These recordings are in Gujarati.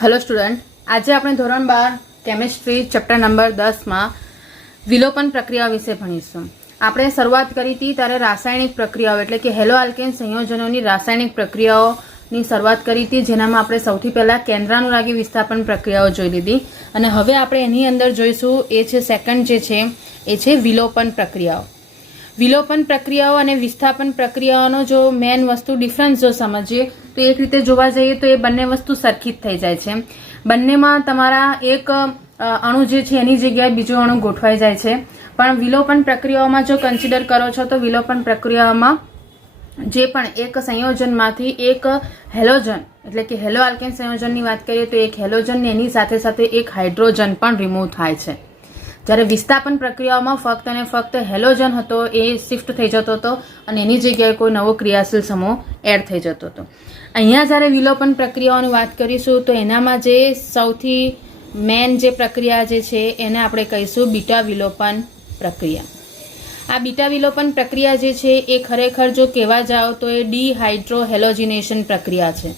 हेलो स्टूडेंट, आज આપણે ધોરણ 12 કેમિસ્ટ્રી ચેપ્ટર નંબર 10 માં વિલોપન પ્રક્રિયા વિશે ભણીશું। આપણે શરૂઆત કરી હતી ત્યારે રાસાયણિક પ્રક્રિયાઓ એટલે કે હેલો આલ્કેન સંયોજનોની રાસાયણિક પ્રક્રિયાઓની શરૂઆત કરી હતી, જેનામાં આપણે સૌથી પહેલા કેન્દ્રાનુરાગી વિસ્થાપન પ્રક્રિયાઓ જોઈ લીધી અને હવે આપણે એની અંદર જોઈશું એ છે સેકન્ડ જે છે એ છે વિલોપન પ્રક્રિયાઓ। વિલોપન પ્રક્રિયાઓ અને વિસ્થાપન પ્રક્રિયાઓનો જો મેન વસ્તુ ડિફરન્સ જો સમજીએ તો એક રીતે જોવા જઈએ તો એ બંને વસ્તુ સરખી જ થઈ જાય છે। બંનેમાં તમારા એક અણુ જે છે એની જગ્યાએ બીજો અણુ ગોઠવાઈ જાય છે, પણ વિલોપન પ્રક્રિયાઓમાં જો કન્સિડર કરો છો તો વિલોપન પ્રક્રિયામાં જે પણ એક સંયોજનમાંથી એક હેલોજન એટલે કે હેલો આલ્કેન સંયોજનની વાત કરીએ તો એક હેલોજન ને એની સાથે સાથે એક હાઇડ્રોજન પણ રિમૂવ થાય છે। જ્યારે વિસ્થાપન પ્રક્રિયાઓમાં ફક્ત અને ફક્ત હેલોજન હતો એ શિફ્ટ થઈ જતો હતો અને એની જગ્યાએ કોઈ નવો ક્રિયાશીલ સમૂહ એડ થઈ જતો હતો। અહીંયા જ્યારે વિલોપન પ્રક્રિયાઓની વાત કરીશું તો એનામાં જે સૌથી મેન જે પ્રક્રિયા જે છે એને આપણે કહીશું બીટા વિલોપન પ્રક્રિયા। આ બીટા વિલોપન પ્રક્રિયા જે છે એ ખરેખર જો કહેવા જાઓ તો એ ડીહાઇડ્રોહેલોજિનેશન પ્રક્રિયા છે।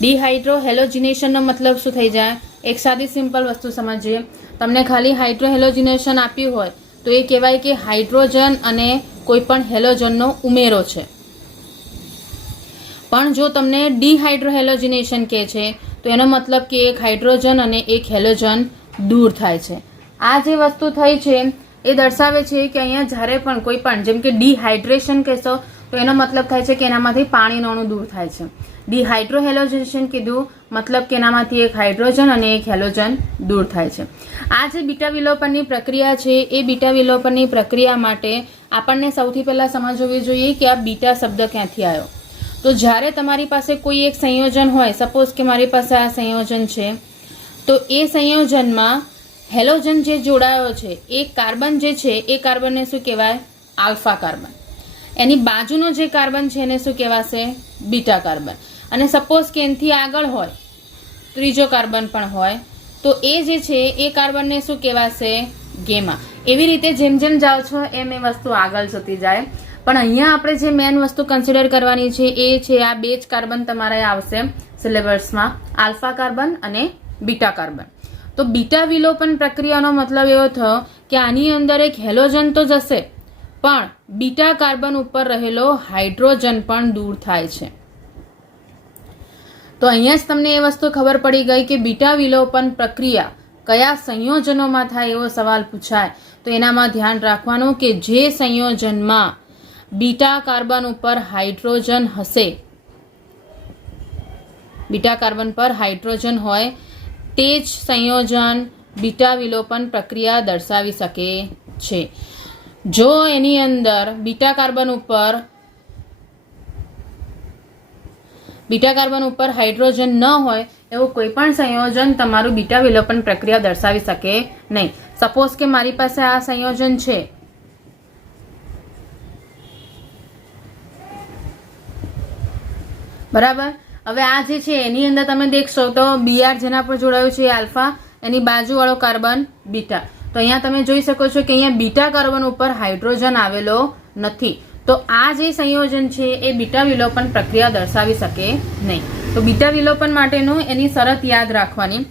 ડીહાઇડ્રોહેલોજિનેશનનો મતલબ શું થઈ જાય? એક સાદી સિમ્પલ વસ્તુ સમજીએ। તમને ખાલી હાઇડ્રોહેલોજિનેશન આપ્યું હોય તો એ કહેવાય કે હાઇડ્રોજન અને કોઈ પણ હેલોજનનો ઉમેરો છે, પણ જો તમને ડીહાઇડ્રોહેલોજિનેશન કહે છે તો એનો મતલબ કે એક હાઇડ્રોજન અને એક હેલોજન દૂર થાય છે। આ જે વસ્તુ થઈ છે એ દર્શાવે છે કે અહીંયા જ્યારે પણ કોઈ પણ જેમ કે ડિહાઇડ્રેશન કહેશો તો એનો મતલબ થાય છે કે એનામાંથી પાણીનું અણુ દૂર થાય છે। ડિહાઇડ્રોહેલોજિનેશન કીધું મતલબ કે એનામાંથી એક હાઇડ્રોજન અને એક હેલોજન દૂર થાય છે। આ જે બીટા વિલોપનની પ્રક્રિયા છે એ બીટા વિલોપનની પ્રક્રિયા માટે આપણને સૌથી પહેલા સમજવું જોઈએ કે આ બીટા શબ્દ ક્યાંથી આવ્યો। તો જ્યારે તમારી પાસે કોઈ એક સંયોજન હોય, સપોઝ કે મારી પાસે આ સંયોજન છે, તો એ સંયોજનમાં હેલોજન જે જોડાયો છે એ કાર્બન જે છે એ કાર્બનને શું કહેવાય? Alpha carbon. એની બાજુનો જે કાર્બન છે એને શું કહેવાશે? Beta carbon. અને સપોઝ કે એનાથી આગળ હોય ત્રીજો કાર્બન પણ હોય તો એ જે છે એ કાર્બનને શું કહેવાશે? ગેમા। એવી રીતે જેમ જેમ જાઓ છો એમ એ વસ્તુ આગળ જતી જાય, પણ અહીંયા આપણે જે મેન વસ્તુ કન્સિડર કરવાની છે એ છે આ બે જ કાર્બન તમારે આવશે સિલેબસમાં, આલ્ફા કાર્બન અને બીટા કાર્બન। તો બીટા વિલોપન પ્રક્રિયાનો મતલબ એવો થયો કે આની અંદર એક હેલોજન તો જશે પણ બીટા કાર્બન ઉપર રહેલો હાઇડ્રોજન પણ દૂર થાય છે। તો અહીંયા જ તમને એ વસ્તુ ખબર પડી ગઈ કે બીટા વિલોપન પ્રક્રિયા કયા સંયોજનોમાં થાય એવો સવાલ પૂછાય તો એનામાં ધ્યાન રાખવાનું કે જે સંયોજનમાં બીટા કાર્બન ઉપર હાઇડ્રોજન હશે, બીટા કાર્બન પર હાઇડ્રોજન હોય તે જ સંયોજન બીટા વિલોપન પ્રક્રિયા દર્શાવી શકે છે। જો એની અંદર બીટા કાર્બન ઉપર હાઇડ્રોજન ન હોય એવું કોઈ પણ સંયોજન તમારું બીટા વિલોપન પ્રક્રિયા દર્શાવી શકે નહીં। સપોઝ કે મારી પાસે આ સંયોજન છે, બરાબર। હવે આ જે છે એની અંદર તમે દેખશો તો બીઆર જેના પર જોડાયું છે એ આલ્ફા, એની બાજુવાળો કાર્બન બીટા। તો અહીંયા તમે જોઈ શકો છો કે અહીંયા બીટા કાર્બન ઉપર હાઇડ્રોજન આવેલો નથી, તો આ જે સંયોજન છે એ બીટા વિલોપન પ્રક્રિયા દર્શાવી શકે નહીં। તો બીટા વિલોપન માટેનું એની શરત યાદ રાખવાની।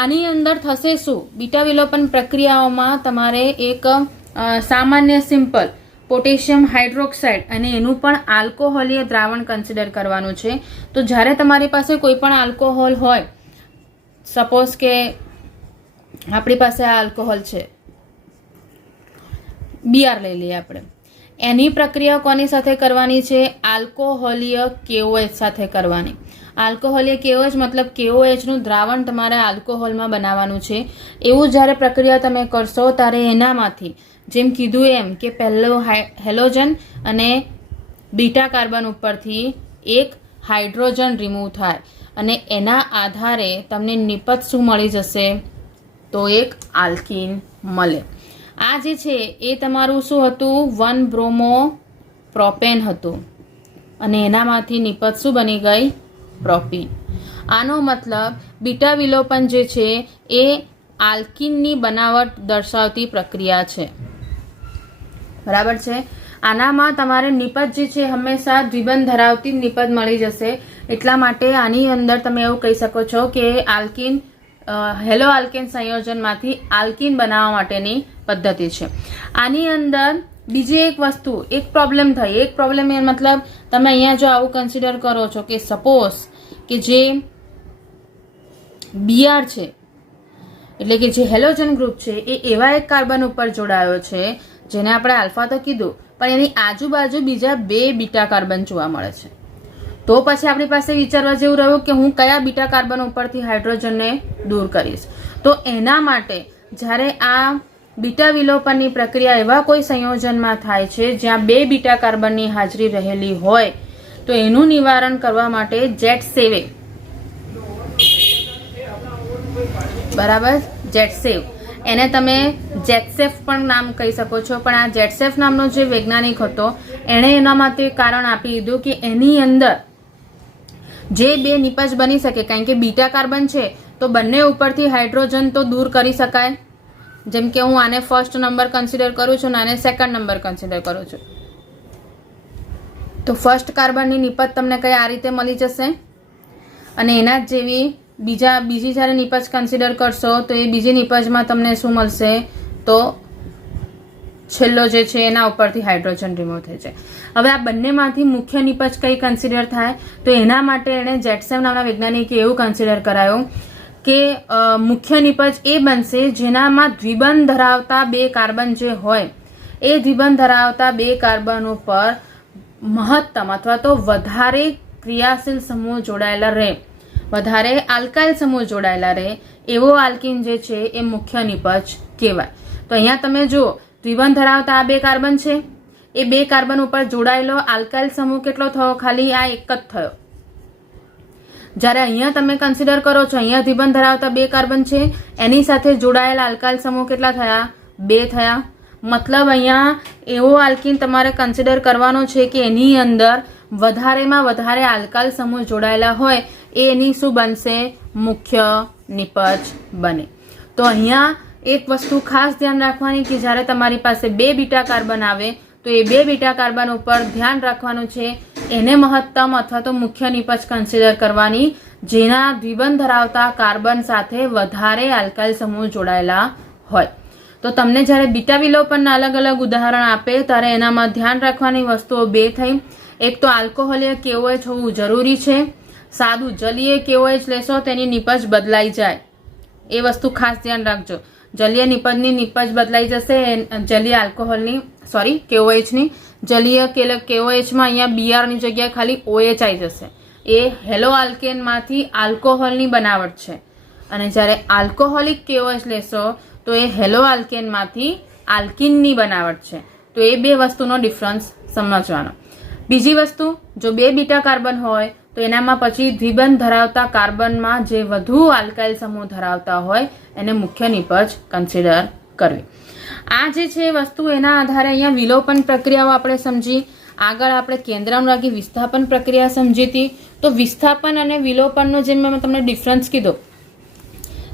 આની અંદર થશે શું? બીટા વિલોપન પ્રક્રિયાઓમાં તમારે એક સામાન્ય સિમ્પલ પોટેશિયમ હાઇડ્રોક્સાઇડ અને એનું પણ આલ્કોહોલીય દ્રાવણ કન્સિડર કરવાનું છે। તો જ્યારે તમારી પાસે કોઈ પણ આલ્કોહોલ હોય, સપોઝ કે આપણી પાસે આ આલ્કોહોલ છે, બીઆર લઈ લઈએ આપણે, એની પ્રક્રિયા કોની સાથે કરવાની છે? આલ્કોહોલીય KOH સાથે કરવાની। આલ્કોહોલીય KOH મતલબ KOH નું દ્રાવણ તમારે આલ્કોહોલમાં બનાવવાનું છે। એવું જ્યારે પ્રક્રિયા તમે કરશો ત્યારે એનામાંથી જેમ કીધું એમ કે પહેલો હેલોજન અને બીટા કાર્બન ઉપરથી એક હાઇડ્રોજન રિમૂવ થાય અને એના આધારે તમને નિપજ શું મળી જશે? તો એક આલ્કીન મળે। આ જે છે એ તમારું શું હતું? 1 બ્રોમો પ્રોપેન હતું અને એનામાંથી નિપજ શું બની ગઈ? પ્રોપીન। આનો મતલબ બીટા વિલોપન જે છે એ આલ્કીનની બનાવટ દર્શાવતી પ્રક્રિયા છે, બરાબર છે। આનામાં તમારે નિપજ જે છે હંમેશા દ્વિબંધ ધરાવતી નિપજ મળી જશે, એટલા માટે આની અંદર તમે એવું કહી શકો છો કે આલ્કીન હેલો આલ્કેન સંયોજનમાંથી આલ્કીન બનાવવા માટેની પદ્ધતિ છે. આની અંદર બીજી એક વસ્તુ એક પ્રોબ્લેમ થઈ. એક પ્રોબ્લેમ એ મતલબ તમે અહીંયા જો આવું કન્સિડર કરો છો કે સપોઝ કે જે બીઆર છે એટલે કે જે હેલોજન ગ્રુપ છે એ એવા એક કાર્બન ઉપર જોડાયો છે જેને આપણે આલ્ફા તો કીધું પણ એની આજુબાજુ બીજા 2 બીટા કાર્બન જોવા મળે છે. તો પછી આપણી પાસે વિચારવા જેવું રહ્યું કે હું કયા બીટા કાર્બન ઉપરથી હાઇડ્રોજનને દૂર કરીશ. તો એના માટે જ્યારે આ બીટા વિલોપનની પ્રક્રિયા એવા કોઈ સંયોજનમાં થાય છે જ્યાં 2 બીટા કાર્બનની હાજરી રહેલી હોય તો એનું નિવારણ કરવા માટે જેટસેવ બરાબર જેટસેવ એને તમે જેટસેફ પણ નામ કહી શકો છો. પણ આ જેટસેફ નામનો જે વૈજ્ઞાનિક હતો એણે એના માટે કારણ આપી દીધું કે એની અંદર જે 2 નિપજ બની શકે કારણ કે બીટા કાર્બન છે તો બંને ઉપરથી હાઇડ્રોજન તો દૂર કરી શકાય. જેમ કે હું આને ફર્સ્ટ નંબર કન્સિડર કરું છું અને આને સેકન્ડ નંબર કન્સિડર કરું છું તો ફર્સ્ટ કાર્બનની નિપજ તમને કઈ આ રીતે મળી જશે અને એના જ જેવી બીજી જ્યારે નિપજ કન્સિડર કરશો તો એ બીજી નિપજમાં તમને શું મળશે તો છેલ્લો જે છે એના ઉપરથી હાઇડ્રોજન રિમૂવ થઈ જાય. હવે આ બંનેમાંથી મુખ્ય નિપજ કઈ કન્સિડર થાય તો એના માટે એણે જેટસેવ નામના વૈજ્ઞાનિકે એવું કન્સિડર કરાયું કે મુખ્ય નિપજ એ બનશે જેનામાં દ્વિબંધ ધરાવતા 2 કાર્બન જે હોય એ દ્વિબંધ ધરાવતા 2 કાર્બન ઉપર મહત્તમ અથવા તો વધારે ક્રિયાશીલ સમૂહ જોડાયેલા રહે, વધારે આલ્કાઇલ સમૂહ જોડાયેલા રહે એવો આલ્કીન જે છે એ મુખ્ય નિપજ કહેવાય. તો અહીંયા તમે જુઓ દ્વિબંધ ધરાવતા આ 2 કાર્બન છે એ 2 કાર્બન ઉપર જોડાયેલો આલ્કાઇલ સમૂહ કેટલો થયો? ખાલી આ એક જ થયો. જ્યારે અહીંયા તમે કન્સિડર કરો છો અહીંયા દ્વિબંધ ધરાવતા 2 કાર્બન છે એની સાથે જોડાયેલા આલ્કાઇલ સમૂહ કેટલા થયા? 2 થયા. મતલબ અહીંયા એવો આલ્કીન તમારે કન્સિડર કરવાનો છે કે એની અંદર વધારેમાં વધારે આલ્કાઇલ સમૂહ જોડાયેલા હોય એ એની શું બનશે? મુખ્ય નિપજ બને. તો અહીંયા એક વસ્તુ ખાસ ધ્યાન રાખવાની કે જ્યારે તમારી પાસે 2 બીટા કાર્બન આવે તો એ 2 બીટા કાર્બન ઉપર ધ્યાન રાખવાનું છે એને મહત્તમ અથવા તો મુખ્ય નિપજ કન્સિડર કરવાની જેના દ્વિબંધ ધરાવતા કાર્બન સાથે વધારે આલ્કાઇલ સમૂહ જોડાયેલા હોય. તો તમને જ્યારે બીટા વિલોપનના અલગ અલગ ઉદાહરણ આપે ત્યારે એનામાં ધ્યાન રાખવાની વસ્તુઓ 2 થઈ. એક તો આલ્કોહોલીય KOH હોવું જરૂરી છે. સાદું જલીય KOH લેશો તેની નિપજ બદલાઈ જાય એ વસ્તુ ખાસ ધ્યાન રાખજો. જલીય નિપજની નિપજ બદલાઈ જશે જલીય આલ્કોહોલની KOHની. જલીય KOHમાં અહીંયા BR ની જગ્યાએ ખાલી OH આવી જશે. એ હેલો આલ્કેનમાંથી આલ્કોહોલની બનાવટ છે અને જ્યારે આલ્કોહોલિક KOH લેશો તો એ હેલો આલ્કેનમાંથી આલ્કીનની બનાવટ છે. તો એ 2 વસ્તુનો ડિફરન્સ સમજવાનો. બીજી વસ્તુ જો 2 બીટા કાર્બન હોય તો એનામાં પછી દ્વિબંધ ધરાવતા કાર્બનમાં જે વધુ આલ્કાઇલ સમૂહ ધરાવતા હોય એને મુખ્ય નિપજ કન્સિડર કરવી. આ જે છે વસ્તુ એના આધારે અહીંયા વિલોપન પ્રક્રિયાઓ આપણે સમજી. આગળ આપણે કેન્દ્રાનુરાગી વિસ્થાપન પ્રક્રિયા સમજી હતી. તો વિસ્થાપન અને વિલોપનનો જેમ મેં તમને ડિફરન્સ કીધો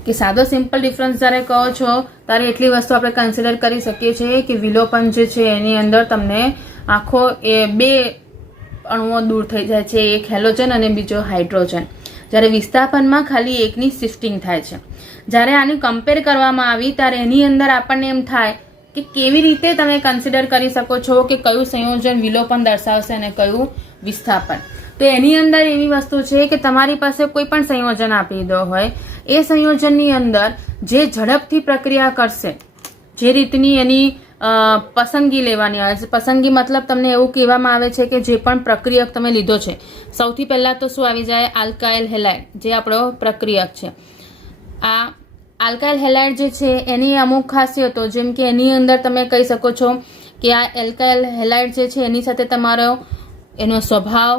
કે સાદો સિમ્પલ ડિફરન્સ જ્યારે કહો છો ત્યારે એટલી વસ્તુ આપણે કન્સિડર કરી શકીએ છીએ કે વિલોપન જે છે એની અંદર તમને આખો એ 2 અણુઓ દૂર થઈ જાય છે, એક હેલોજન અને બીજો હાઇડ્રોજન. જ્યારે વિસ્થાપનમાં ખાલી એકની શિફ્ટિંગ થાય છે. જ્યારે આની કમ્પેર કરવામાં આવી ત્યારે એની અંદર આપણને એમ થાય કે કેવી રીતે તમે કન્સિડર કરી શકો છો કે કયું સંયોજન વિલોપન દર્શાવશે અને કયું વિસ્થાપન. તો એની અંદર એવી વસ્તુ છે કે તમારી પાસે કોઈ પણ સંયોજન આપી દો હોય એ સંયોજનની અંદર જે ઝડપથી પ્રક્રિયા કરશે જે રીતની એની પસંદગી લેવાની આવે છે. પસંદગી મતલબ તમને એવું કહેવામાં આવે છે કે જે પણ પ્રક્રિયક તમે લીધો છે સૌથી પહેલા તો શું આવી જાય? આલ્કાઇલ હેલાઇડ જે આપણો પ્રક્રિયક છે. આ આલ્કાઇલ હેલાઇડ જે છે એની અમુક ખાસિયતો જેમ કે એની અંદર તમે કહી શકો છો કે આ આલ્કાઇલ હેલાઇડ જે છે એની સાથે તમારો એનો સ્વભાવ,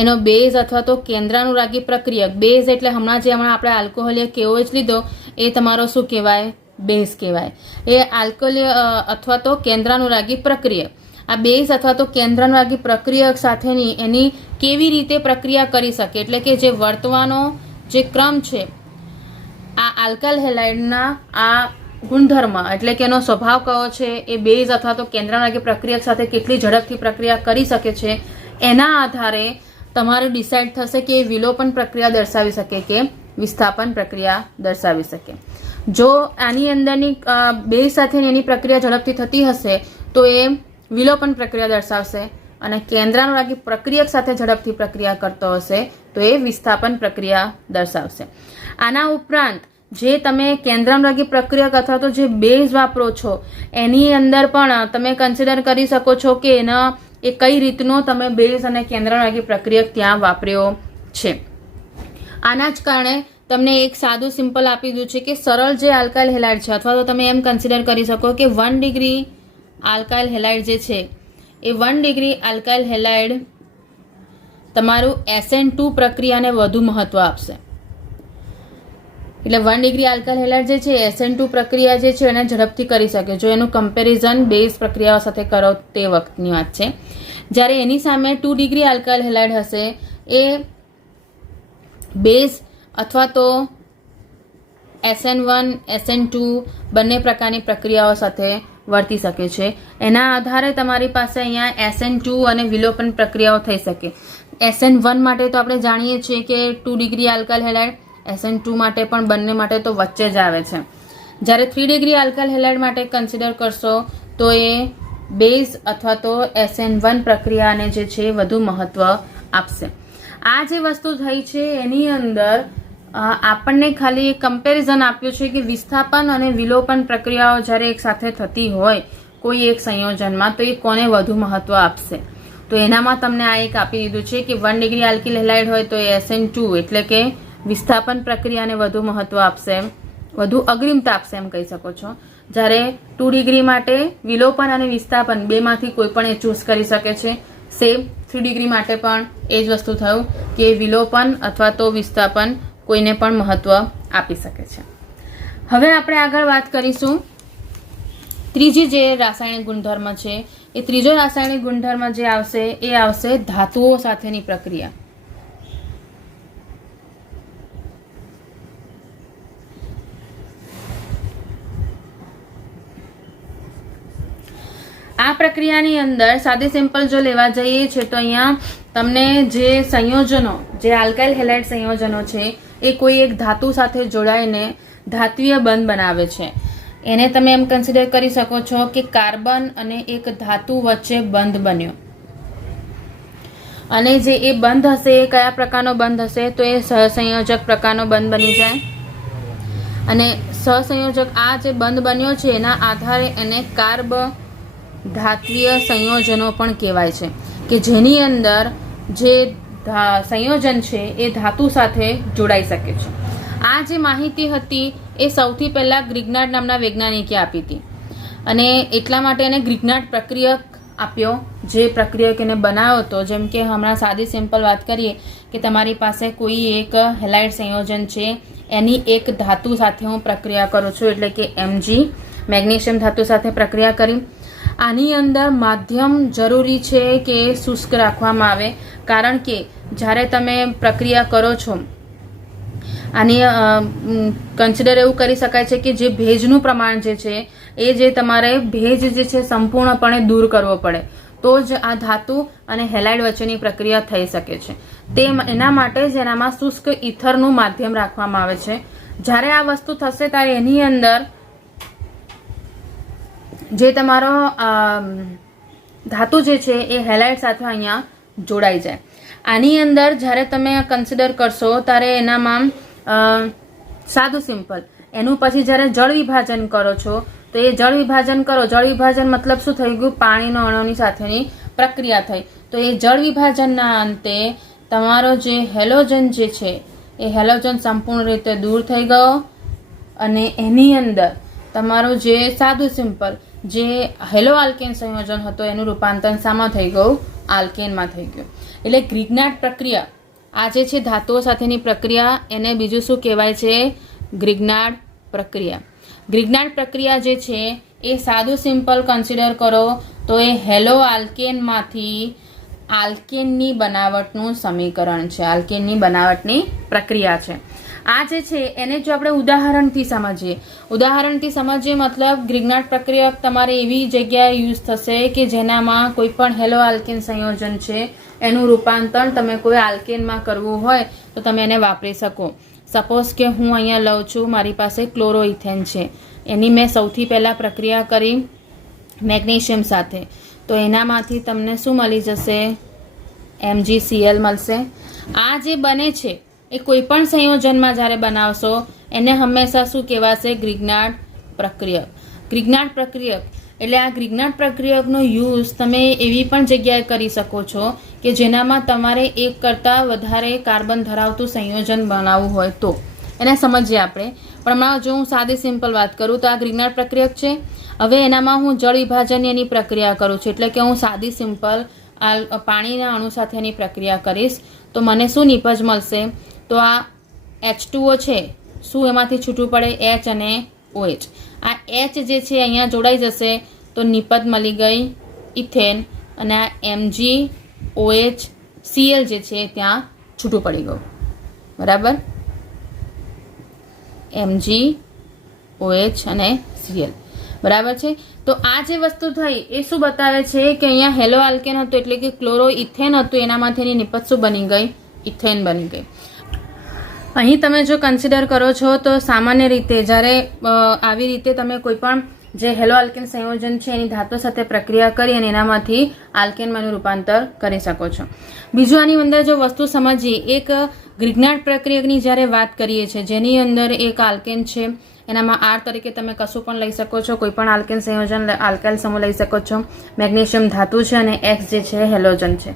એનો બેઝ અથવા તો કેન્દ્રાનુરાગી પ્રક્રિયક. બેઝ એટલે હમણાં આપણે આલ્કોહોલીય KOH લીધો એ તમારો શું કહેવાય? બેઝ કહેવાય. એ આલ્કોહોલીય અથવા તો કેન્દ્રાનુરાગી પ્રક્રિયક. આ બેઝ અથવા તો કેન્દ્રાનુરાગી પ્રક્રિયક સાથેની એની કેવી રીતે પ્રક્રિયા કરી શકે એટલે કે જે વર્તવાનો જે ક્રમ છે આ આલ્કાઇલ હેલાઇડના આ ગુણધર્મ એટલે કે એનો સ્વભાવ કયો છે એ બેઝ અથવા તો કેન્દ્રાનુરાગી પ્રક્રિયક સાથે કેટલી ઝડપથી પ્રક્રિયા કરી શકે છે એના આધારે તમારે ડિસાઇડ થશે કે વિલોપન પ્રક્રિયા દર્શાવી શકે કે વિસ્થાપન પ્રક્રિયા દર્શાવી શકે. જો આની અંદરની બેઝ સાથેની એની પ્રક્રિયા ઝડપથી થતી હશે તો એ વિલોપન પ્રક્રિયા દર્શાવશે, અને કેન્દ્રાનુરાગી પ્રક્રિયક સાથે ઝડપથી પ્રક્રિયા કરતો હશે તો એ વિસ્થાપન પ્રક્રિયા દર્શાવશે. આના ઉપરાંત જે તમે કેન્દ્રાનુરાગી પ્રક્રિયક અથવા તો જે બેઝ વાપરો છો એની અંદર પણ તમે કન્સિડર કરી શકો છો કે એ કઈ રીતનો તમે બેઝ અને કેન્દ્રાનુરાગી પ્રક્રિયક ત્યાં વાપર્યો છે. આના જ કારણે તમને એક સાદું સિમ્પલ આપી દીધું છે કે સરળ જે આલ્કાઇલ હેલાઇડ છે, અથવા તો તમે એમ કન્સિડર કરી શકો કે 1 ડિગ્રી આલ્કાઇલ હેલાઇડ જે છે એ 1 ડિગ્રી આલ્કાઇલ હેલાઇડ તમારું SN2 પ્રક્રિયાને વધુ મહત્વ આપશે. એટલે 1 ડિગ્રી આલ્કાઇલ હેલાઇડ જે છે SN2 પ્રક્રિયા જે છે એને ઝડપથી કરી શકે જો એનું કમ્પેરિઝન બેઝ પ્રક્રિયાઓ સાથે કરો તે વખતની વાત છે. જ્યારે એની સામે 2 ડિગ્રી આલ્કાઇલ હેલાઇડ હશે એ બેઝ અથવા તો SN1 SN2 બંને પ્રકારની પ્રક્રિયાઓ સાથે વર્તી શકે છે. એના આધારે તમારી પાસે અહીંયા SN2 અને વિલોપન પ્રક્રિયાઓ થઈ શકે. SN1 માટે તો આપણે જાણીએ છીએ કે 2 ડિગ્રી આલ્કાઇલ હેલાઇડ, SN2 માટે પણ બંને માટે તો વચ્ચે જ આવે છે. જ્યારે 3 ડિગ્રી આલ્કાઇલ હેલાઇડ માટે કન્સિડર કરશો તો એ બેઝ અથવા તો SN1 પ્રક્રિયાને જે છે વધુ મહત્વ આપશે. આ જે વસ્તુ થઈ છે એની અંદર આપણને ખાલી કમ્પેરિઝન આપ્યું છે કે વિસ્થાપન અને વિલોપન પ્રક્રિયાઓ જ્યારે એક સાથે થતી હોય કોઈ એક સંયોજનમાં તો એ કોને વધુ મહત્વ આપશે. તો એનામાં તમને આ એક આપી દીધું છે કે 1 ડિગ્રી આલ્કાઇલ હેલાઇડ હોય તો એ SN2 એટલે કે વિસ્થાપન પ્રક્રિયાને વધુ મહત્વ આપશે, વધુ અગ્રિમતા આપશે એમ કહી શકો છો. જ્યારે 2 ડિગ્રી માટે વિલોપન અને વિસ્થાપન બેમાંથી કોઈ પણ એ ચૂઝ કરી શકે છે. સેમ 3 ડિગ્રી માટે પણ એ જ વસ્તુ થયું કે વિલોપન અથવા તો વિસ્થાપન કોઈને પણ મહત્વ આપી શકે છે. હવે આપણે આગળ વાત કરીશું ત્રીજી જે રાસાયણિક ગુણધર્મ છે. એ ત્રીજો રાસાયણિક ગુણધર્મ જે આવશે એ આવશે ધાતુઓ સાથેની પ્રક્રિયા. આ પ્રક્રિયાની અંદર સાદી સિમ્પલ જો લેવા જઈએ છે તો અહીંયા તમને જે સંયોજનો જે આલ્કાઇલ હેલાઇડ સંયોજનો છે એ કોઈ એક ધાતુ સાથે જોડાઈને ધાત્વીય બંધ બનાવે છે. એને તમે એમ કન્સિડર કરી શકો છો કે કાર્બન અને એક ધાતુ વચ્ચે બંધ બન્યો, અને જે એ બંધ હશે એ કયા પ્રકારનો બંધ હશે તો એ સહસંયોજક પ્રકારનો બંધ બની જાય. અને સહસંયોજક આ જે બંધ બન્યો છે એના આધારે એને કાર્બ ધાત્વીય સંયોજનો પણ કહેવાય છે કે જેની અંદર જે સંયોજન છે એ ધાતુ સાથે જોડાઈ શકે છે. આ જે માહિતી હતી એ સૌથી પહેલા ગ્રિગ્નાર્ડ નામના વૈજ્ઞાનિકે આપી હતી, અને એટલા માટે એને ગ્રિગ્નાર્ડ પ્રક્રિયક આપ્યો જે પ્રક્રિયક એને બનાવ્યો હતો. જેમ કે હમણાં સાદી સિમ્પલ વાત કરીએ કે તમારી પાસે કોઈ એક હેલાઇડ સંયોજન છે એની એક ધાતુ સાથે હું પ્રક્રિયા કરું છું એટલે કે Mg મેગ્નેશિયમ ધાતુ સાથે પ્રક્રિયા કરી. આની અંદર માધ્યમ જરૂરી છે કે શુષ્ક રાખવામાં આવે, કારણ કે જ્યારે તમે પ્રક્રિયા કરો છો આની કન્સિડર એવું કરી શકાય છે કે જે ભેજનું પ્રમાણ જે છે એ જે તમારે ભેજ જે છે સંપૂર્ણપણે દૂર કરવો પડે તો જ આ ધાતુ અને હેલાઇડ વચ્ચેની પ્રક્રિયા થઈ શકે છે. તે એના માટે જ એનામાં શુષ્ક ઇથરનું માધ્યમ રાખવામાં આવે છે. જ્યારે આ વસ્તુ થશે ત્યારે એની અંદર જે તમારો ધાતુ જે છે એ હેલાઇડ સાથે અહીંયા જોડાઈ જાય. આની અંદર જ્યારે તમે કન્સિડર કરશો ત્યારે એનામાં સાદું સિમ્પલ એનું પછી જ્યારે જળ વિભાજન કરો છો તો એ જળ વિભાજન મતલબ શું થઈ ગયું, પાણીનો અણુની સાથેની પ્રક્રિયા થઈ. તો એ જળ વિભાજનના અંતે તમારો જે હેલોજન જે છે એ હેલોજન સંપૂર્ણ રીતે દૂર થઈ ગયો, અને એની અંદર તમારું જે સાદું સિમ્પલ જે હેલો આલ્કેન સંયોજન હતો એનું રૂપાંતર શામાં થઈ ગયું, આલ્કેનમાં થઈ ગયું. એટલે ગ્રિગ્નાર્ડ પ્રક્રિયા આ જે છે ધાતુઓ સાથેની પ્રક્રિયા એને બીજું શું કહેવાય છે, ગ્રિગ્નાર્ડ પ્રક્રિયા. ગ્રિગ્નાર્ડ પ્રક્રિયા જે છે એ સાદું સિમ્પલ કન્સિડર કરો તો એ હેલો આલ્કેનમાંથી આલ્કેનની બનાવટનું સમીકરણ છે, આલ્કેનની બનાવટની પ્રક્રિયા છે. આ જે છે એને જો આપણે ઉદાહરણથી સમજીએ મતલબ ગ્રિગ્નાર્ડ પ્રક્રિયા તમારે એવી જગ્યાએ યુઝ થશે કે જેનામાં કોઈ પણ હેલો આલ્કેન સંયોજન છે એનું રૂપાંતર તમે કોઈ આલ્કેનમાં કરવું હોય તો તમે એને વાપરી શકો. સપોઝ કે હું અહીંયા લઉં છું, મારી પાસે ક્લોરોઇથેન છે, એની મેં સૌથી પહેલાં પ્રક્રિયા કરી મેગ્નેશિયમ સાથે, તો એનામાંથી તમને શું મળી જશે? MgCl મળશે. આ જે બને છે એ કોઈ પણ સંયોજનમાં જ્યારે બનાવશો એને હંમેશા શું કહેવાશે? ગ્રિગ્નાર્ડ પ્રક્રિયક. ગ્રિગ્નાર્ડ પ્રક્રિયક એટલે આ ગ્રિગ્નાર્ડ પ્રક્રિયકનો યુઝ તમે એવી પણ જગ્યાએ કરી શકો છો કે જેનામાં તમારે એક કરતાં વધારે કાર્બન ધરાવતું સંયોજન બનાવવું હોય તો. એને સમજીએ આપણે. પણ હમણાં જો હું સાદી સિમ્પલ વાત કરું તો આ ગ્રિગ્નાર્ડ પ્રક્રિયક છે. હવે એનામાં હું જળ વિભાજનની એની પ્રક્રિયા કરું છું, એટલે કે હું સાદી સિમ્પલ પાણીના અણુ સાથેની પ્રક્રિયા કરીશ તો મને શું નિપજ મળશે? તો આ H2O છે, શું એમાંથી છૂટું પડે? H અને OH. આ H જે છે અહીંયા જોડાઈ જશે તો નિપજ મળી ગઈ ઇથેન, અને આ MgOH Cl જે છે ત્યાં છૂટું પડી ગયું. બરાબર? MgOH અને Cl. બરાબર છે. તો આ જે વસ્તુ થઈ એ શું બતાવે છે કે અહીંયા હેલો આલ્કેન હતું એટલે કે ક્લોરો ઇથેન હતું, એનામાંથી એની નિપજ શું બની ગઈ? ઇથેન બની ગઈ. અહીં તમે જો કન્સિડર કરો છો તો સામાન્ય રીતે જ્યારે આવી રીતે તમે કોઈ પણ જે હેલો આલ્કેન સંયોજન છે એની ધાતુ સાથે પ્રક્રિયા કરી અને એનામાંથી આલ્કેનમાં રૂપાંતર કરી શકો છો. બીજું આની અંદર જો વસ્તુ સમજીએ, એક ગ્રિગ્નાર્ડ પ્રક્રિયકની જ્યારે વાત કરીએ છીએ જેની અંદર એક આલ્કેન છે, એનામાં R તરીકે તમે કશું પણ લઈ શકો છો, કોઈ પણ આલ્કેન સંયોજન આલ્કાઇલ સમૂહ લઈ શકો છો. મેગ્નેશિયમ ધાતુ છે અને X જે છે હેલોજન છે.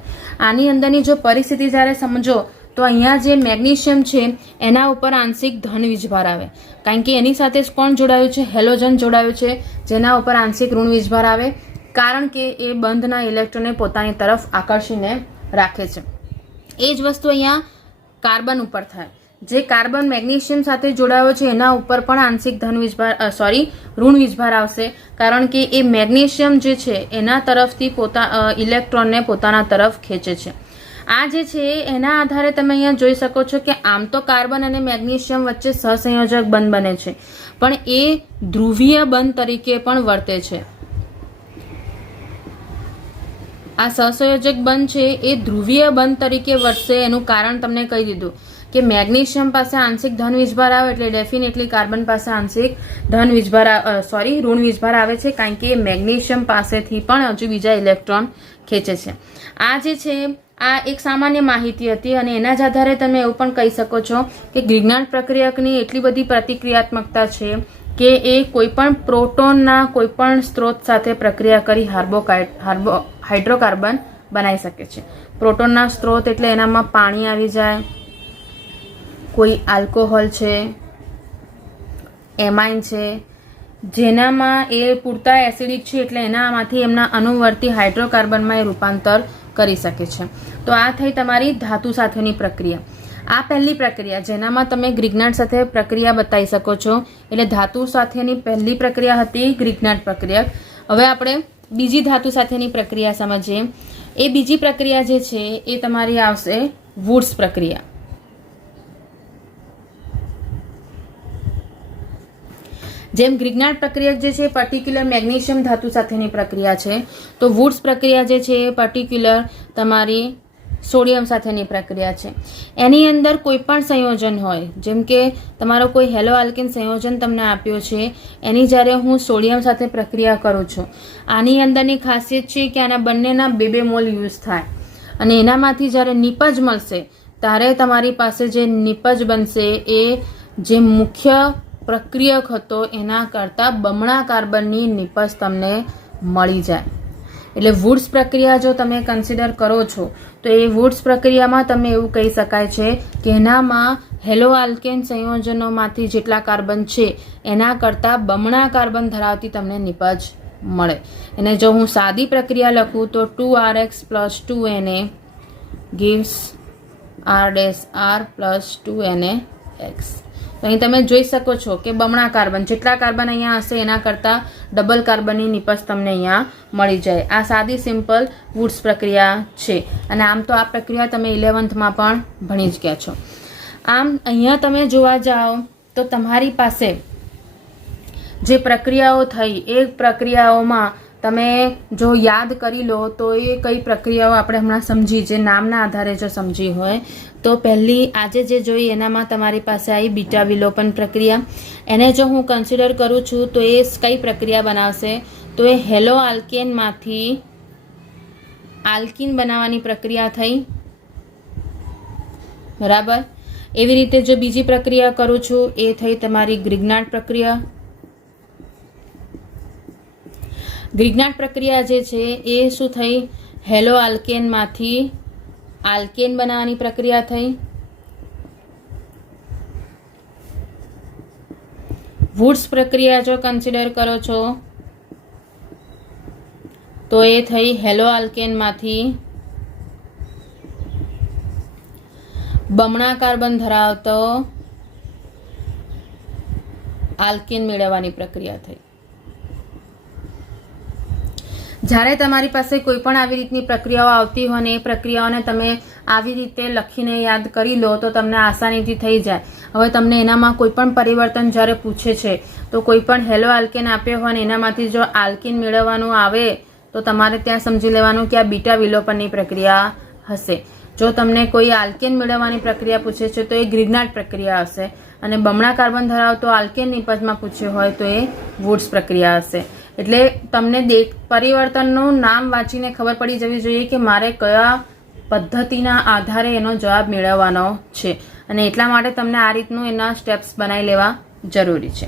આની અંદરની જો પરિસ્થિતિ જ્યારે સમજો તો અહીંયા જે મેગ્નેશિયમ છે એના ઉપર આંશિક ધન વીજભાર આવે, કારણ કે એની સાથે કોણ જોડાયું છે? હેલોજન જોડાયું છે, જેના ઉપર આંશિક ઋણ વીજભાર આવે, કારણ કે એ બંધના ઇલેક્ટ્રોનને પોતાની તરફ આકર્ષીને રાખે છે. એ જ વસ્તુ અહીંયા કાર્બન ઉપર થાય. જે કાર્બન મેગ્નેશિયમ સાથે જોડાયો છે એના ઉપર પણ આંશિક ઋણ વીજભાર આવશે, કારણ કે એ મેગ્નેશિયમ જે છે એના તરફથી ઇલેક્ટ્રોનને પોતાના તરફ ખેંચે છે. આ જે છે એના આધારે તમે અહીંયા જોઈ શકો છો કે આમ તો કાર્બન અને મેગ્નેશિયમ વચ્ચે સહસંયોજક બંધ બને છે, પણ એ ધ્રુવીય બંધ તરીકે પણ વર્તે છે. આ સહસંયોજક બંધ છે એ ધ્રુવીય બંધ તરીકે વર્તશે. એનું કારણ તમને કહી દીધું કે મેગ્નેશિયમ પાસે આંશિક ધન વીજભાર આવે એટલે ડેફિનેટલી કાર્બન પાસે આંશિક ઋણ વીજભાર આવે છે, કારણ કે મેગ્નેશિયમ પાસેથી પણ હજુ બીજા ઇલેક્ટ્રોન ખેંચે છે. આ જે છે આ એક સામાન્ય માહિતી હતી અને એના જ આધારે તમે એવું પણ કહી શકો છો કે ગ્રિગ્નાર્ડ પ્રક્રિયકની એટલી બધી પ્રતિક્રિયાત્મકતા છે કે એ કોઈપણ પ્રોટોનના કોઈપણ સ્ત્રોત સાથે પ્રક્રિયા કરી હાઇડ્રોકાર્બન બનાવી શકે છે. પ્રોટોનના સ્ત્રોત એટલે એનામાં પાણી આવી જાય, કોઈ આલ્કોહોલ છે, એમાઇન છે, જેનામાં એ પૂરતા એસિડિક છે એટલે એનામાંથી એમના અનુવર્તી હાઇડ્રોકાર્બનમાં એ રૂપાંતર કરી શકે છે. તો આ થઈ તમારી ધાતુ સાથેની પ્રક્રિયા. આ પહેલી પ્રક્રિયા જેનામાં તમે ગ્રિગ્નાર્ડ સાથે પ્રક્રિયા બતાવી શકો છો, એટલે ધાતુ સાથેની પહેલી પ્રક્રિયા હતી ગ્રિગ્નાર્ડ પ્રક્રિયક. હવે આપણે બીજી ધાતુ સાથેની પ્રક્રિયા સમજીએ. એ બીજી પ્રક્રિયા જે છે એ તમારી આવશે વુડ્સ પ્રક્રિયા. જેમ ગ્રિગ્નાર્ડ પ્રક્રિયક જે છે પર્ટિક્યુલર મેગ્નેશિયમ ધાતુ સાથેની પ્રક્રિયા છે, તો વુડ્સ પ્રક્રિયા જે છે એ પર્ટિક્યુલર તમારી સોડિયમ સાથેની પ્રક્રિયા છે. એની અંદર કોઈ પણ સંયોજન હોય, જેમ કે તમારો કોઈ હેલો આલ્કેન સંયોજન તમને આપ્યો છે, એની જ્યારે હું સોડિયમ સાથે પ્રક્રિયા કરું છું, આની અંદરની ખાસિયત છે કે આના બંનેના 2 મોલ યુઝ થાય અને એનામાંથી જ્યારે નિપજ મળશે ત્યારે તમારી પાસે જે નિપજ બનશે એ જે મુખ્ય પ્રક્રિયક હતો એના કરતાં બમણા કાર્બનની નિપજ તમને મળી જાય. એટલે વુડ્સ પ્રક્રિયા જો તમે કન્સિડર કરો છો તો એ વુડ્સ પ્રક્રિયામાં તમે એવું કહી શકાય છે કે એનામાં હેલો આલ્કેન સંયોજનોમાંથી જેટલા કાર્બન છે એના કરતાં બમણા કાર્બન ધરાવતી તમને નિપજ મળે. અને જો હું સાદી પ્રક્રિયા લખું તો 2RX + 2Na gives R' + 2NaX. અહીં તમે જોઈ શકો છો કે બમણા કાર્બન, જેટલા કાર્બન અહીંયા હશે એના કરતાં ડબલ કાર્બનની નિપજ તમને અહીંયા મળી જાય. આ સાદી સિમ્પલ વુડ્સ પ્રક્રિયા છે અને આમ તો આ પ્રક્રિયા તમે 11th પણ ભણી જ ગયા છો. આમ અહીંયા તમે જોવા જાઓ તો તમારી પાસે જે પ્રક્રિયાઓ થઈ એ પ્રક્રિયાઓમાં તમે જો યાદ કરી લો તો એ કઈ પ્રક્રિયાઓ આપણે હમણાં સમજી, જે નામના આધારે જો સમજી હોય તો પહેલી આજે જે જોઈ એનામાં તમારી પાસે આવી બીટા વિલોપન પ્રક્રિયા. એને જો હું કન્સિડર કરું છું તો એ કઈ પ્રક્રિયા બનાવશે? તો એ હેલો આલ્કેનમાંથી આલ્કીન બનાવવાની પ્રક્રિયા થઈ, બરાબર. એવી રીતે જો બીજી પ્રક્રિયા કરું છું એ થઈ તમારી ગ્રિગ્નાર્ડ પ્રક્રિયા. ગ્રિગ્નાર્ડ પ્રક્રિયા જે છે એ શું થઈ? હેલો આલ્કેનમાંથી આલ્કેન બનાવવાની પ્રક્રિયા થઈ. વુડ્સ પ્રક્રિયા જો કન્સિડર કરો છો તો એ થઈ હેલો આલ્કેનમાંથી બમણા કાર્બન ધરાવતો આલ્કેન મેળવવાની પ્રક્રિયા થઈ. જ્યારે તમારી પાસે કોઈ પણ આવી રીતની પ્રક્રિયાઓ આવતી હોય ને એ પ્રક્રિયાઓને તમે આવી રીતે લખીને યાદ કરી લો તો તમને આસાનીથી થઈ જાય. હવે તમને એનામાં કોઈ પણ પરિવર્તન જ્યારે પૂછે છે તો કોઈ પણ હેલો આલ્કેન આપ્યો હોય ને એનામાંથી જો આલ્કીન મેળવવાનું આવે તો તમારે ત્યાં સમજી લેવાનું કે આ બીટા વિલોપનની પ્રક્રિયા હશે. જો તમને કોઈ આલ્કેન મેળવવાની પ્રક્રિયા પૂછે છે તો એ ગ્રિગ્નાર્ડ પ્રક્રિયા હશે, અને બમણા કાર્બન ધરાવતો આલ્કેન નિપજમાં પૂછ્યો હોય તો એ વુડ્સ પ્રક્રિયા હશે. એટલે તમને પરિવર્તનનું નામ વાંચીને ખબર પડી જવી જોઈએ કે મારે કયા પદ્ધતિના આધારે એનો જવાબ મેળવવાનો છે, અને એટલા માટે તમને આ રીતનું એના સ્ટેપ્સ બનાવી લેવા જરૂરી છે.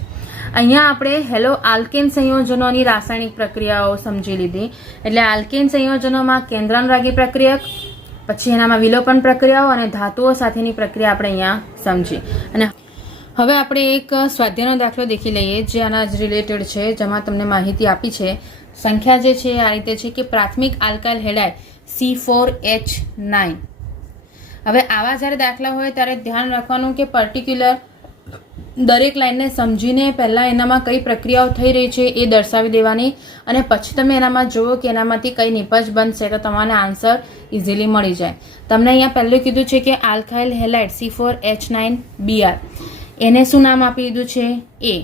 અહીંયા આપણે હેલો આલ્કેન સંયોજનોની રાસાયણિક પ્રક્રિયાઓ સમજી લીધી. એટલે આલ્કેન સંયોજનોમાં કેન્દ્રાનુરાગી પ્રક્રિયક, પછી એનામાં વિલોપન પ્રક્રિયાઓ અને ધાતુઓ સાથેની પ્રક્રિયા આપણે અહીંયા સમજી. અને હવે આપણે એક સ્વાધ્યાયનો દાખલો દેખી લઈએ જે આના જ રિલેટેડ છે, જેમાં તમને માહિતી આપી છે. સંખ્યા જે છે આ રીતે છે કે પ્રાથમિક આલ્કાઇલ હેલાઇડ C4H9. હવે આવા જ્યારે દાખલા હોય ત્યારે ધ્યાન રાખવાનું કે પર્ટિક્યુલર દરેક લાઈનને સમજીને પહેલાં એનામાં કઈ પ્રક્રિયાઓ થઈ રહી છે એ દર્શાવી દેવાની, અને પછી તમે એનામાં જુઓ કે એનામાંથી કઈ નિપજ બનશે તો તમને આન્સર ઇઝીલી મળી જાય. તમને અહીંયા પહેલું કીધું છે કે આલ્કાઇલ હેલાઇડ C4H9Br. એને શું નામ આપી દીધું છે? એ.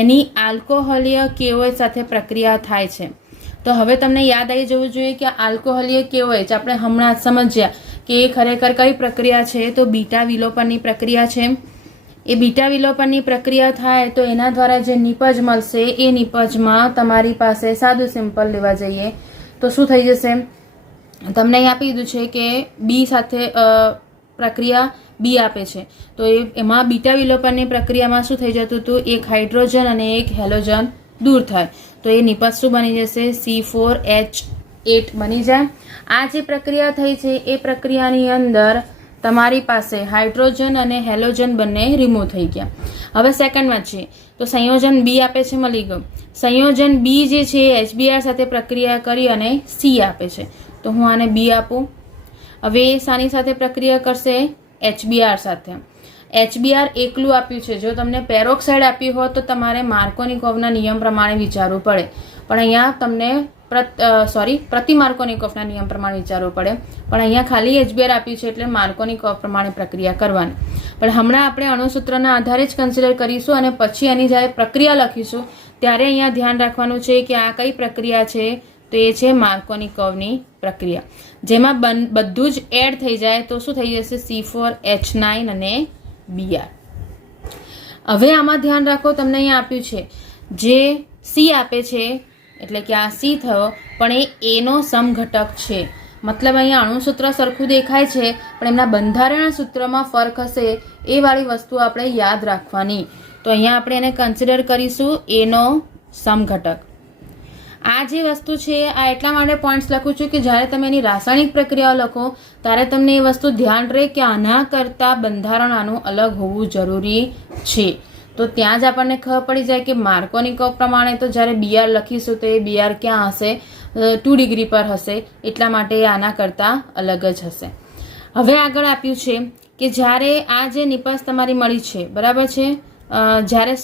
એની આલ્કોહોલીય KOH સાથે પ્રક્રિયા થાય છે. તો હવે તમને યાદ આવી જવું જોઈએ કે આલ્કોહોલીય KOH આપણે હમણાં જ સમજ્યા કે એ ખરેખર કઈ પ્રક્રિયા છે? તો બીટા વિલોપનની પ્રક્રિયા છે. એ બીટા વિલોપનની પ્રક્રિયા થાય તો એના દ્વારા જે નિપજ મળશે એ નિપજમાં તમારી પાસે સાદું સિમ્પલ લેવા જઈએ તો શું થઈ જશે? તમને અહીં આપી દીધું છે કે બી સાથે પ્રક્રિયા બી આપે છે, તો એમાં બીટા વિલોપનની પ્રક્રિયામાં શું થઈ જતું હતું? એક હાઇડ્રોજન અને એક હેલોજન દૂર થાય તો એ નિપજ શું બની જશે? C4H8 બની જાય. આ જે પ્રક્રિયા થઈ છે એ પ્રક્રિયાની અંદર તમારી પાસે હાઇડ્રોજન અને હેલોજન બંને રિમૂવ થઈ ગયા. હવે સેકન્ડમાં છે તો સંયોજન બી આપે છે, મળી ગયું. સંયોજન બી જે છે HBr સાથે પ્રક્રિયા કરી અને C આપે છે, તો હું આને બી આપું. હવે શાની સાથે પ્રક્રિયા કરશે? HBr સાથે. HBr એકલું આપ્યું છે. જો તમને પેરોક્સાઇડ આપ્યું હોત તો તમારે માર્કોનિકોવના નિયમ પ્રમાણે વિચારવું પડે, પણ અહીંયા તમને પ્રતિ માર્કોનિકોવના નિયમ પ્રમાણે વિચારવું પડે, પણ અહીંયા ખાલી HBr આપ્યું છે એટલે માર્કોનિકોવ પ્રમાણે પ્રક્રિયા કરવાની. પણ હમણાં આપણે અણુસૂત્રના આધારે જ કન્સિડર કરીશું, અને પછી એની જ્યારે પ્રક્રિયા લખીશું ત્યારે અહીંયા ધ્યાન રાખવાનું છે કે આ કઈ પ્રક્રિયા છે? તો એ છે માર્કોનિકોવની પ્રક્રિયા, જેમાં બધું જ એડ થઈ જાય તો શું થઈ જશે? C4H9 અને Br. હવે આમાં ધ્યાન રાખો, તમને અહીંયા આપ્યું છે જે C આપે છે એટલે કે આ C થયો, પણ એ એનો સમઘટક છે. મતલબ અહીંયા અણુસૂત્ર સરખું દેખાય છે પણ એમના બંધારણીય સૂત્રમાં ફરક હશે એ વાળી વસ્તુ આપણે યાદ રાખવાની. તો અહીંયા આપણે એને કન્સિડર કરીશું એનો સમઘટક. આ જે વસ્તુ છે આ એટલા માટે પોઈન્ટ્સ લખું છું કે જ્યારે તમે એની રાસાયણિક પ્રક્રિયાઓ લખો ત્યારે તમને એ વસ્તુ ધ્યાન રહે કે આના કરતાં બંધારણ આનું અલગ હોવું જરૂરી છે. તો ત્યાં જ આપણને ખબર પડી જાય કે માર્કોનિકોવ પ્રમાણે તો જ્યારે Br લખીશું તો એ Br ક્યાં હશે? 2 ડિગ્રી પર હશે, એટલા માટે એ આના કરતાં અલગ જ હશે. હવે આગળ આપ્યું છે કે જ્યારે આ જે નિપજ તમારી મળી છે, બરાબર છે, જ્યારે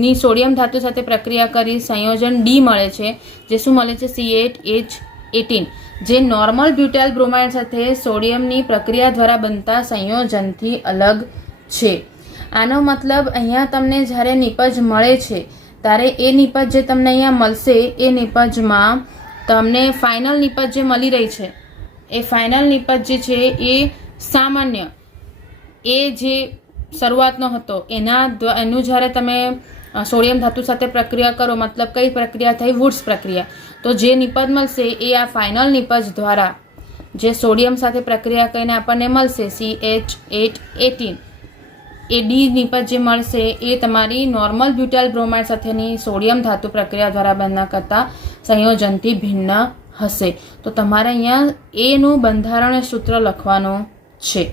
ની સોડિયમ ધાતુ સાથે પ્રક્રિયા કરી સંયોજન ડી મળે છે, જે શું મળે છે? C8H18, જે નોર્મલ બ્યુટાઇલ બ્રોમાઇડ સાથે સોડિયમની પ્રક્રિયા દ્વારા બનતા સંયોજનથી અલગ છે. આનો મતલબ અહીંયા તમને જ્યારે નિપજ મળે છે ત્યારે એ નિપજ જે તમને અહીંયા મળશે એ નિપજમાં તમને ફાઇનલ નિપજ જે મળી રહી છે એ ફાઇનલ નિપજ જે છે એ સામાન્ય એ જે શરૂઆતનો હતો એનું જ્યારે તમે સોડિયમ ધાતુ સાથે પ્રક્રિયા કરો, મતલબ કઈ પ્રક્રિયા થઈ? વુડ્સ પ્રક્રિયા. તો જે નિપજ મળશે એ આ ફાઇનલ નિપજ દ્વારા જે સોડિયમ સાથે પ્રક્રિયા કરીને આપણને મળશે CH818 એ ડી નિપજ જે મળશે એ તમારી નોર્મલ બ્યુટાઇલ બ્રોમાઇડ સાથેની સોડિયમ ધાતુ પ્રક્રિયા દ્વારા બનના કરતા સંયોજનથી ભિન્ન હશે. તો તમારે અહીંયા એનું બંધારણ સૂત્ર લખવાનું છે.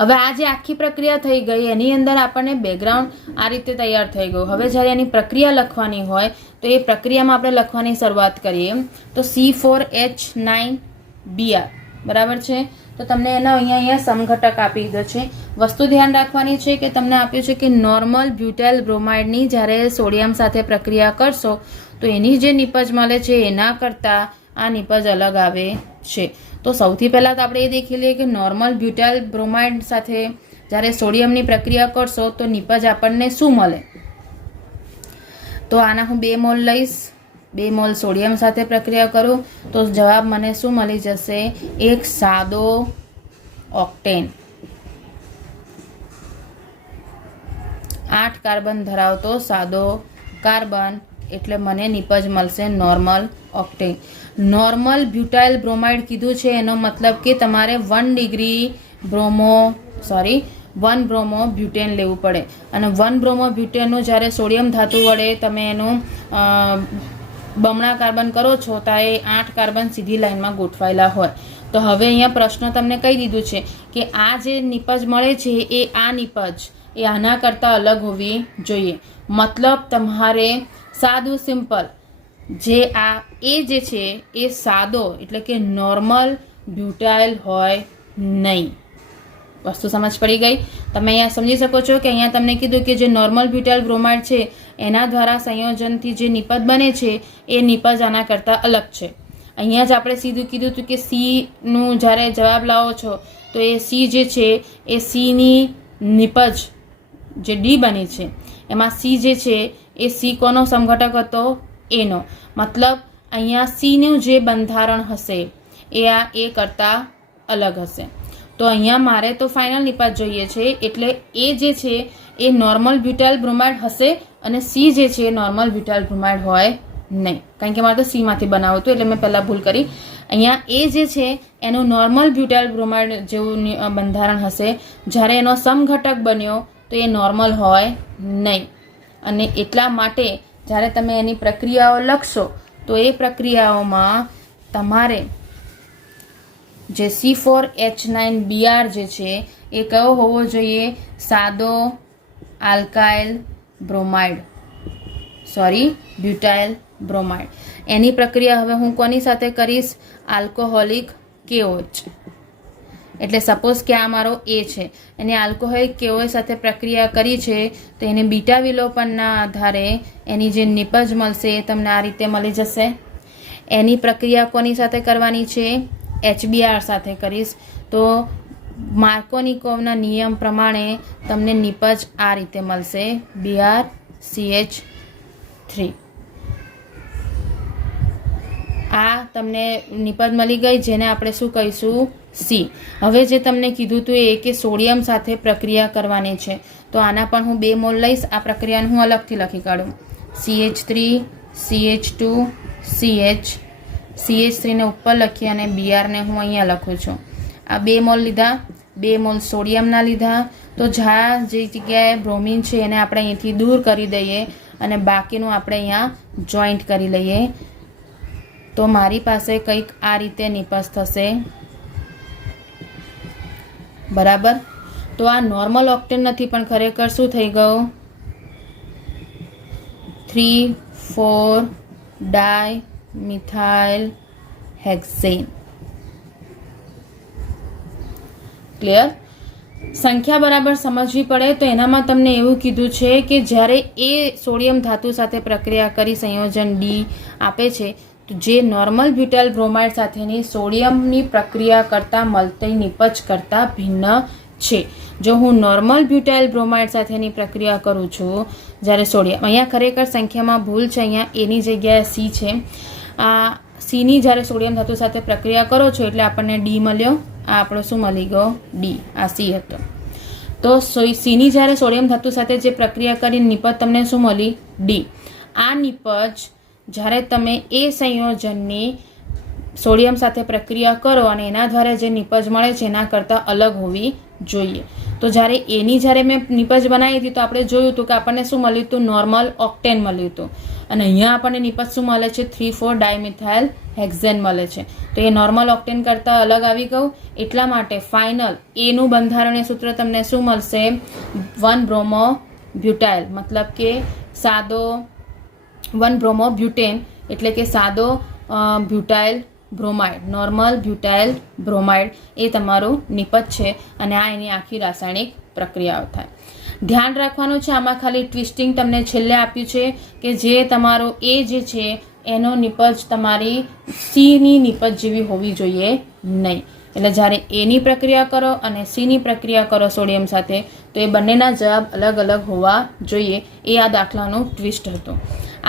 હવે આ જે આખી પ્રક્રિયા થઈ ગઈ એની અંદર આપણને બેકગ્રાઉન્ડ આ રીતે તૈયાર થઈ ગયું. હવે જ્યારે એની પ્રક્રિયા લખવાની હોય તો એ પ્રક્રિયામાં આપણે લખવાની શરૂઆત કરીએ તો C4H9Br બરાબર છે. તો તમને એનો અહીંયા સમઘટક આપી દીધો છે. વસ્તુ ધ્યાન રાખવાની છે કે તમને આપ્યું છે કે નોર્મલ બ્યુટાઇલ બ્રોમાઇડની જ્યારે સોડિયમ સાથે પ્રક્રિયા કરશો તો એની જે નિપજ મળે છે એના કરતાં આ નિપજ અલગ આવે છે. તો સૌથી પહેલાં તો આપણે એ દેખી લઈએ કે નોર્મલ બ્યુટાઇલ બ્રોમાઇડ સાથે જ્યારે સોડિયમની પ્રક્રિયા કરશો તો નિપજ આપણને શું મળે? તો આના હું 2 મોલ લઈશ, 2 મોલ સોડિયમ સાથે પ્રક્રિયા કરું તો જવાબ મને શું મળી જશે? એક સાદો ઓક્ટેન 8 કાર્બન ધરાવતો સાદો કાર્બન, એટલે મને નિપજ મળશે normal octane. Normal butyl bromide કીધું છે એનો મતલબ કે તમારે 1 બ્રોમો બ્યુટેન લેવું પડે અને 1 બ્રોમો બ્યુટેનનું જ્યારે સોડિયમ ધાતુ વડે તમે એનું બમણા કાર્બન કરો છો તો એ 8 કાર્બન સીધી લાઈનમાં ગોઠવાયેલા હોય. તો હવે અહીંયા પ્રશ્ન તમને કહી દીધું છે કે આ જે નિપજ મળે છે એ આ નિપજ એ આના કરતાં અલગ હોવી જોઈએ. મતલબ તમારે સાદું સિમ્પલ જે આ એ જે છે એ સાદો એટલે કે નોર્મલ બ્યુટાઇલ હોય નહીં. વસ્તુ સમજ પડી ગઈ? તમે અહીંયા સમજી શકો છો કે અહીંયા તમને કીધું કે જે નોર્મલ બ્યુટાઇલ બ્રોમાઇડ છે એના દ્વારા સંયોજનથી જે નિપજ બને છે એ નિપજ આના કરતાં અલગ છે. અહીંયા જ આપણે સીધું કીધું હતું કે સીનું જ્યારે જવાબ લાવો છો તો એ સી જે છે એ સીની નિપજ જે ડી બની છે એમાં સી જે છે એ સી કોનો સમઘટક હતો? એનો. મતલબ અહીંયા સીનું જે બંધારણ હશે એ આ એ કરતાં અલગ હશે. તો અહીંયા મારે તો ફાઇનલ નિપજ જોઈએ છે એટલે એ જે છે એ નોર્મલ બ્યુટાઇલ બ્રોમાઇડ હશે અને સી જે છે એ નોર્મલ બ્યુટાઇલ બ્રોમાઇડ હોય નહીં, કારણ કે મારે તો સીમાંથી બનાવવું હતું એટલે મેં પહેલાં ભૂલ કરી. અહીંયા એ જે છે એનું નોર્મલ બ્યુટાઇલ બ્રોમાઇડ જેવું બંધારણ હશે, જ્યારે એનો સમઘટક બન્યો તો એ નોર્મલ હોય નહીં. અને એટલા માટે જ્યારે તમે એની પ્રક્રિયાઓ લખશો તો એ પ્રક્રિયાઓમાં તમારે જે C4H9Br જે છે એ કયો હોવો જોઈએ? સાદો આલ્કાઇલ બ્રોમાઇડ, બ્યુટાઇલ બ્રોમાઇડ. એની પ્રક્રિયા હવે હું કોની સાથે કરીશ? Alcoholic KOH. એટલે સપોઝ કે આ મારો એ છે, એને આલ્કોહોલિક KOH સાથે પ્રક્રિયા કરી છે તો એને બીટા વિલોપનના આધારે એની જે નિપજ મળશે એ તમને આ રીતે મળી જશે. એની પ્રક્રિયા કોની સાથે કરવાની છે? HBr સાથે કરીશ તો માર્કોનિકોવના નિયમ પ્રમાણે તમને નિપજ આ રીતે મળશે BrCH3. આ તમને નિપજ મળી ગઈ જેને આપણે શું કહીશું? સી. હવે જે તમને કીધું હતું એ કે સોડિયમ સાથે પ્રક્રિયા કરવાની છે તો આના પણ હું 2 મોલ લઈશ. આ પ્રક્રિયાને હું અલગથી લખી કાઢું. CH3 CH2 CH. CH3 ને ઉપર લખી અને Br ને હું અહીંયા લખું છું. આ 2 મોલ લીધા, 2 મોલ સોડિયમના લીધા. તો જ્યાં જે જગ્યાએ બ્રોમિન છે એને આપણે અહીંથી દૂર કરી દઈએ અને બાકીનું આપણે અહીંયા જોઈન્ટ કરી લઈએ. તો મારી પાસે કંઈક આ રીતે નિપજ થશે. બરાબર. તો આ નોર્મલ ઓક્ટેન નથી પણ ખરેખર શું થઈ ગયું? 3,4 ડાયમિથાઇલ હેક્સેન. ક્લિયર? સંખ્યા બરાબર સમજવી પડે તો એનામાં તમને એવું કીધું છે કે જ્યારે એ સોડિયમ ધાતુ સાથે પ્રક્રિયા કરી સંયોજન ડી આપે છે તો જે નોર્મલ બ્યુટાઇલ બ્રોમાઇડ સાથેની સોડિયમની પ્રક્રિયા કરતાં મળતી નિપજ કરતાં ભિન્ન છે. જો હું નોર્મલ બ્યુટાઇલ બ્રોમાઇડ સાથેની પ્રક્રિયા કરું છું, જ્યારે સોડિયમ, અહીંયા ખરેખર સંખ્યામાં ભૂલ છે, અહીંયા એની જગ્યાએ સી છે. આ સીની જ્યારે સોડિયમ ધાતુ સાથે પ્રક્રિયા કરો છો એટલે આપણને ડી મળ્યો. આ આપણો શું મળી ગયો? ડી. આ સી હતો. તો સીની જ્યારે સોડિયમ ધાતુ સાથે જે પ્રક્રિયા કરી નિપજ તમને શું મળી? ડી. આ નિપજ જ્યારે તમે એ સંયોજનની સોડિયમ સાથે પ્રક્રિયા કરો અને એના દ્વારા જે નિપજ મળે છે એના કરતાં અલગ હોવી જોઈએ. તો જ્યારે એની જ્યારે મેં નિપજ બનાવી હતી તો આપણે જોયું હતું કે આપણને શું મળ્યું હતું? નોર્મલ ઓક્ટેન મળ્યું હતું. અને અહીંયા આપણને નિપજ શું મળે છે? 3,4 ડાયમિથાઇલ હેક્ઝેન મળે છે. તો એ નોર્મલ ઓક્ટેન કરતાં અલગ આવી ગયું. એટલા માટે ફાઇનલ એનું બંધારણીય સૂત્ર તમને શું મળશે? 1 બ્રોમો બ્યુટાઇલ, મતલબ કે સાદો 1 બ્રોમો બ્યુટેન, એટલે કે સાદો butyl bromide, normal butyl bromide એ તમારું નિપજ છે. અને આ એની આખી રાસાયણિક પ્રક્રિયાઓ થાય. ધ્યાન રાખવાનું છે, આમાં ખાલી ટ્વિસ્ટિંગ તમને છેલ્લે આપ્યું છે કે જે તમારો એ જે છે એનો નિપજ તમારી સીની નિપજ જેવી હોવી જોઈએ નહીં. એટલે જ્યારે એની પ્રક્રિયા કરો અને સીની પ્રક્રિયા કરો સોડિયમ સાથે તો એ બંનેના જવાબ અલગ અલગ હોવા જોઈએ. એ આ દાખલાનું ટ્વિસ્ટ હતું.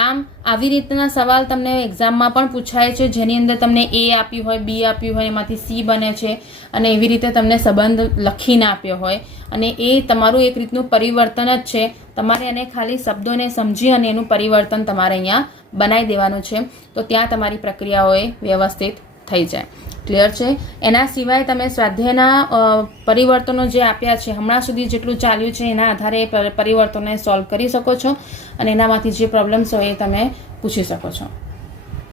આમ આવી રીતના સવાલ તમને એક્ઝામમાં પણ પૂછાય છે, જેની અંદર તમને એ આપ્યું હોય, બી આપ્યું હોય, એમાંથી સી બને છે અને એવી રીતે તમને સંબંધ લખીને આપ્યો હોય અને એ તમારું એક રીતનું પરિવર્તન જ છે. તમારે એને ખાલી શબ્દોને સમજી અને એનું પરિવર્તન તમારે અહીંયા બનાવી દેવાનું છે. તો ત્યાં તમારી પ્રક્રિયાઓએ વ્યવસ્થિત થઈ જાય. ક્લિયર છે? એના સિવાય તમે સ્વાધ્યાયના પરિવર્તનો જે આપ્યા છે હમણાં સુધી જેટલું ચાલ્યું છે એના આધારે એ પરિવર્તનોને સોલ્વ કરી શકો છો અને એનામાંથી જે પ્રોબ્લેમ્સ હોય એ તમે પૂછી શકો છો.